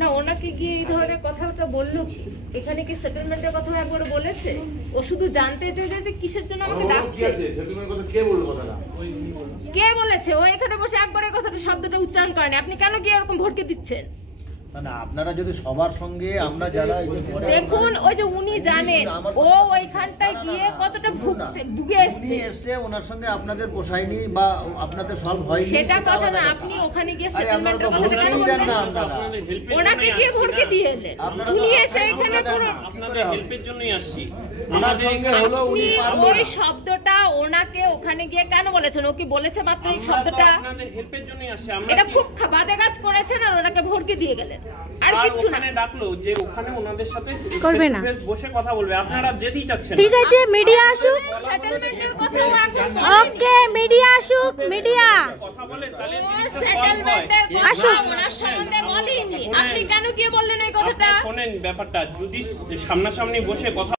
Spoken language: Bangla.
না ওনাকে গিয়ে এই ধরনের কথাটা বললো কি? এখানে কি সেটেলমেন্টের কথা একবার বলেছে? ও শুধু জানতে চেয়েছে যে কিসের জন্য আমাকে ডাকছে। কে বলেছে? ও এখানে বসে একবার এই কথাটা শব্দটা উচ্চারণ করেনি। আপনি কেন গিয়ে এরকম ভড়কে দিচ্ছেন? না আপনারা যদি সবার সঙ্গে আমরা যারা দেখুন ওই যে উনি জানেন ও ওইখানটায় গিয়ে কতটা ভুগে এসছে, ওনার সঙ্গে আপনাদের পোষায়নি বা আপনাদের সলভ হয়নি সেটা কথা না। আপনি ওখানে গিয়ে সেটেলমেন্টের কথাটা কেন বললেন না? ওনাকে গিয়ে ভড়কে দিয়ে এলেন। উনি এসে এখানে আপনাদের হেল্পের জন্যই আসছি। ওনার সঙ্গে হলো উনি ওই শব্দটা ওনাকে ওখানে গিয়ে কেন বলেছেন? ও কি বলেছে মাত্র এই শব্দটা? আপনাদের হেল্পের জন্যই আসছি। এটা খুব বাজে কাজ করেছেন আর ওনাকে ভড়কে দিয়ে গেলেন। আর কিছু না। ওখানে ডাকলো যে ওখানে ওনাদের সাথে করবে না, বসে কথা বলবে। আপনারা যেতেই চাচ্ছেন। ঠিক আছে, মিডিয়া আসুক। সেটেলমেন্টের কথাও এখন ওকে, মিডিয়া আসুক, মিডিয়া কথা বলে তাহলে সেটেলমেন্টের কথা ওনার সম্বন্ধে বলেনি। আপনি কেন গিয়ে বললেন এই কথাটা? শোনেন ব্যাপারটা, যদি সামনাসামনি বসে কথা